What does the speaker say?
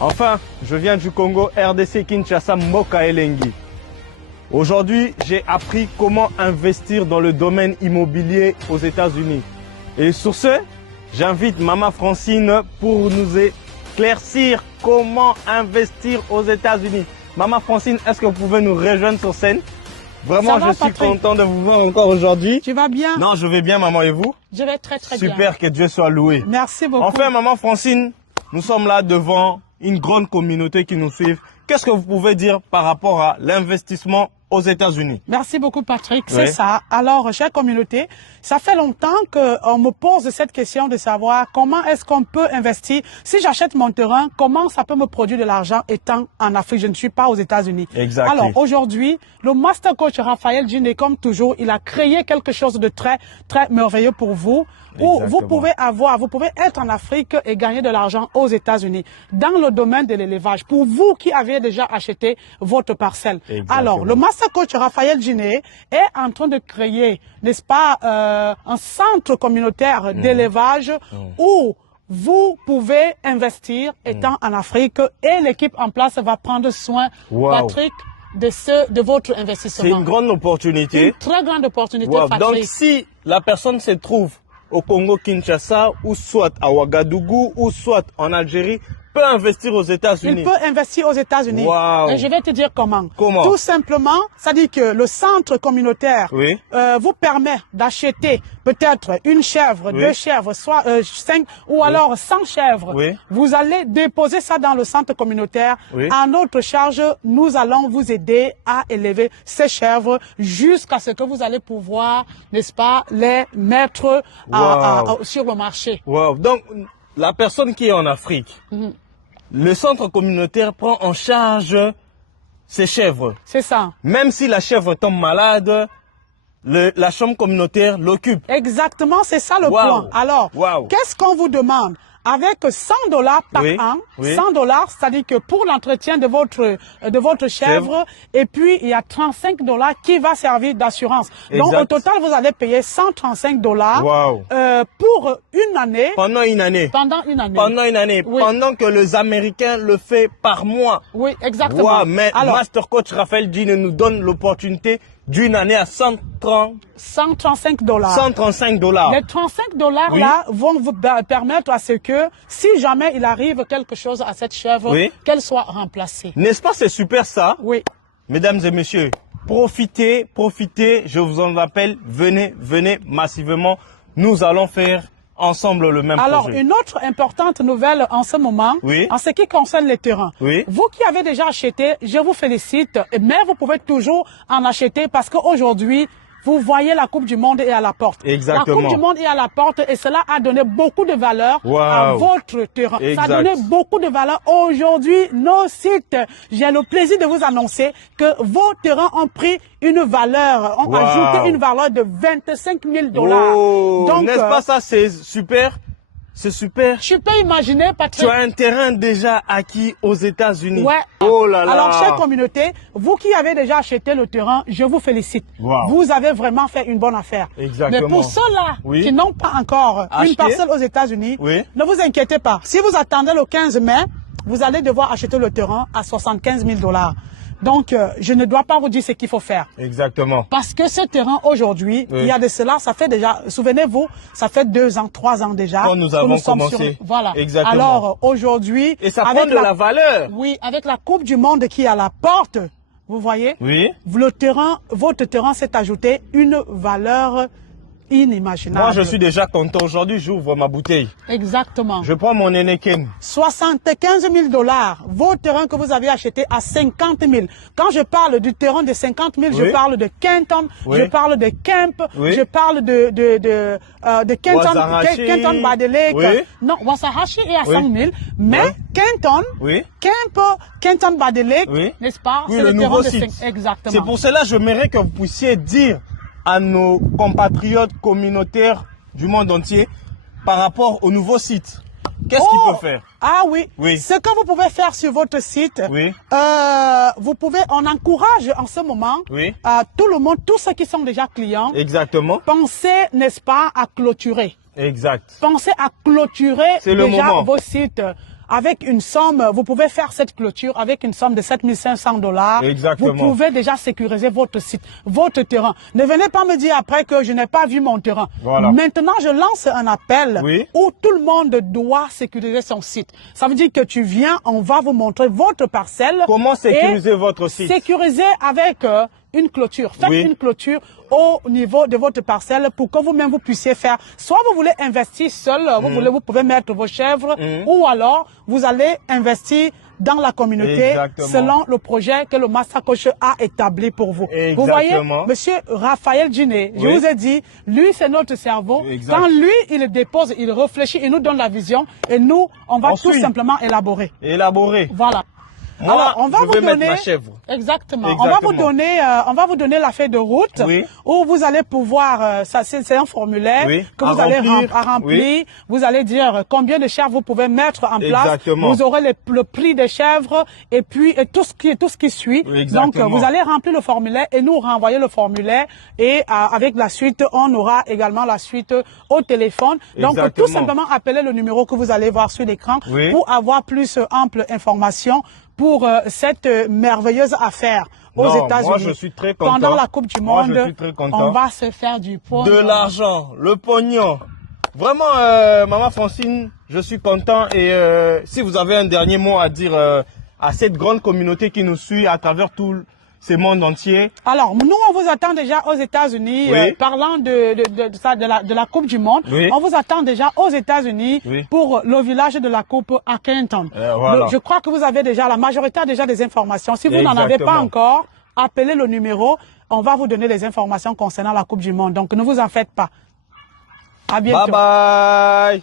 Enfin, je viens du Congo, RDC Kinshasa, Mboka Elengi. Aujourd'hui, j'ai appris comment investir dans le domaine immobilier aux États-Unis. Et sur ce, j'invite Maman Francine pour nous éclaircir comment investir aux États-Unis. Maman Francine, est-ce que vous pouvez nous rejoindre sur scène? Vraiment, je suis content de vous voir encore aujourd'hui. Tu vas bien? Non, je vais bien, maman, et vous? Je vais très bien. Super, que Dieu soit loué. Merci beaucoup. Enfin, maman Francine, nous sommes là devant une grande communauté qui nous suit. Qu'est-ce que vous pouvez dire par rapport à l'investissement aux États-Unis? Merci beaucoup, Patrick. C'est ça. Alors, chère communauté, ça fait longtemps qu'on me pose cette question de savoir comment est-ce qu'on peut investir. Si j'achète mon terrain, comment ça peut me produire de l'argent étant en Afrique? Je ne suis pas aux États-Unis. Exactement. Alors, aujourd'hui, le Master Coach Raphaël Djiné, comme toujours, il a créé quelque chose de très merveilleux pour vous. Où vous pouvez être en Afrique et gagner de l'argent aux États-Unis dans le domaine de l'élevage. Pour vous qui avez déjà acheté votre parcelle. Exactement. Alors, le Master Coach Raphaël Djiné est en train de créer, n'est-ce pas, un centre communautaire d'élevage où vous pouvez investir étant en Afrique et l'équipe en place va prendre soin, Patrick, de votre investissement. C'est une grande opportunité. Une très grande opportunité, Patrick. Donc, si la personne se trouve au Congo-Kinshasa, ou soit à Ouagadougou, ou soit en Algérie, peut investir aux États-Unis. Il peut investir aux États-Unis. Et je vais te dire comment. Comment? Tout simplement, ça dit que le centre communautaire vous permet d'acheter peut-être une chèvre, deux chèvres, soit 5 ou alors 100 chèvres. Vous allez déposer ça dans le centre communautaire. À notre charge, nous allons vous aider à élever ces chèvres jusqu'à ce que vous allez pouvoir, n'est-ce pas, les mettre sur le marché. Donc, la personne qui est en Afrique, le centre communautaire prend en charge ces chèvres. C'est ça. Même si la chèvre tombe malade, la chambre communautaire l'occupe. Exactement, c'est ça le plan. Alors, qu'est-ce qu'on vous demande? Avec $100 par an, $100, c'est-à-dire que pour l'entretien de votre chèvre, et puis il y a $35 qui va servir d'assurance. Donc au total, vous allez payer $135 pour une année. Pendant une année. Pendant une année. Pendant une année. Pendant que les Américains le font par mois. Oui, exactement. Mais alors, Master Coach Raphaël Djiné nous donne l'opportunité d'une année à $135. $135. Les $35 là vont vous permettre à ce que, si jamais il arrive quelque chose à cette chèvre, qu'elle soit remplacée. N'est-ce pas, c'est super ça? Oui. Mesdames et messieurs, profitez, je vous en appelle, venez massivement. Nous allons faire ensemble le même projet. Alors, une autre importante nouvelle en ce moment, en ce qui concerne les terrains. Vous qui avez déjà acheté, je vous félicite, mais vous pouvez toujours en acheter parce qu'aujourd'hui, vous voyez la Coupe du Monde est à la porte. Exactement. La Coupe du Monde est à la porte et cela a donné beaucoup de valeur à votre terrain. Ça a donné beaucoup de valeur. Aujourd'hui, nos sites, j'ai le plaisir de vous annoncer que vos terrains ont pris une valeur, ont ajouté une valeur de $25 000. Donc, n'est-ce pas ça, c'est super? C'est super. Tu peux imaginer, Patrick. Tu as un terrain déjà acquis aux États-Unis. Oh là là. Alors, chère communauté, vous qui avez déjà acheté le terrain, je vous félicite. Vous avez vraiment fait une bonne affaire. Exactement. Mais pour ceux-là qui n'ont pas encore une parcelle aux États-Unis, ne vous inquiétez pas. Si vous attendez le 15 mai, vous allez devoir acheter le terrain à $75 000. Donc, je ne dois pas vous dire ce qu'il faut faire. Exactement. Parce que ce terrain, aujourd'hui, il y a de cela, ça fait déjà, souvenez-vous, ça fait 2 ans, 3 ans déjà. Quand nous avons commencé. Voilà. Exactement. Alors, aujourd'hui. Et ça prend de la valeur. Oui, avec la Coupe du Monde qui est à la porte, vous voyez. Votre terrain s'est ajouté une valeur inimaginable. Moi, je suis déjà content. Aujourd'hui, j'ouvre ma bouteille. Exactement. Je prends mon Heineken. $75 000. Vos terrains que vous avez achetés à 50 000. Quand je parle du terrain de 50 000, je parle de Kenton, je parle de Kemp, je parle de Kenton Badelake. Non, Wasarachi est à 100 000, mais Kenton, Kenton Badelake, n'est-ce pas? C'est le nouveau site. Exactement. C'est pour cela que j'aimerais que vous puissiez dire à nos compatriotes communautaires du monde entier par rapport au nouveau site. Qu'est-ce qu'il peut faire? Ah oui. Ce que vous pouvez faire sur votre site, vous pouvez, on encourage en ce moment tout le monde, tous ceux qui sont déjà clients. Exactement. Pensez, n'est-ce pas, à clôturer. Exact. Pensez à clôturer déjà vos sites. avec une somme, vous pouvez faire cette clôture avec une somme de 7 500 $. Exactement. Vous pouvez déjà sécuriser votre site, votre terrain. Ne venez pas me dire après que je n'ai pas vu mon terrain. Voilà. Maintenant, je lance un appel oui. où tout le monde doit sécuriser son site. Ça veut dire que tu viens, on va vous montrer votre parcelle. Comment sécuriser votre site? Sécuriser avec une clôture. Faites oui. une clôture au niveau de votre parcelle pour que vous-même vous puissiez faire. Soit vous voulez investir seul, vous pouvez mettre vos chèvres, ou alors vous allez investir dans la communauté. Exactement. Selon le projet que le Master Coach a établi pour vous. Exactement. Vous voyez, monsieur Raphaël Djiné, je vous ai dit, lui c'est notre cerveau. Exact. Quand lui il dépose, il réfléchit, il nous donne la vision et nous on va tout simplement élaborer. Voilà. Moi, alors, on va vous donner ma chèvre. Exactement. On va vous donner la feuille de route où vous allez pouvoir c'est un formulaire que vous allez remplir. Vous allez dire combien de chèvres vous pouvez mettre en place. Vous aurez le prix des chèvres et puis tout ce qui suit. Donc vous allez remplir le formulaire et nous renvoyer le formulaire et avec la suite on aura également la suite au téléphone. Donc tout simplement appeler le numéro que vous allez voir sur l'écran pour avoir plus ample information pour cette merveilleuse affaire aux États-Unis. Moi, je suis très content. Pendant la Coupe du Monde, on va se faire du pognon. De l'argent, le pognon. Vraiment, Maman Francine, je suis content. Et si vous avez un dernier mot à dire à cette grande communauté qui nous suit à travers tout ce monde entier. Alors, nous, on vous attend déjà aux États-Unis. Parlant de la Coupe du Monde, on vous attend déjà aux États-Unis pour le village de la Coupe à Kenton. Voilà. Je crois que vous avez déjà, la majorité a déjà des informations. Si vous n'en avez pas encore, appelez le numéro. On va vous donner les informations concernant la Coupe du Monde. Donc, ne vous en faites pas. À bientôt. Bye bye.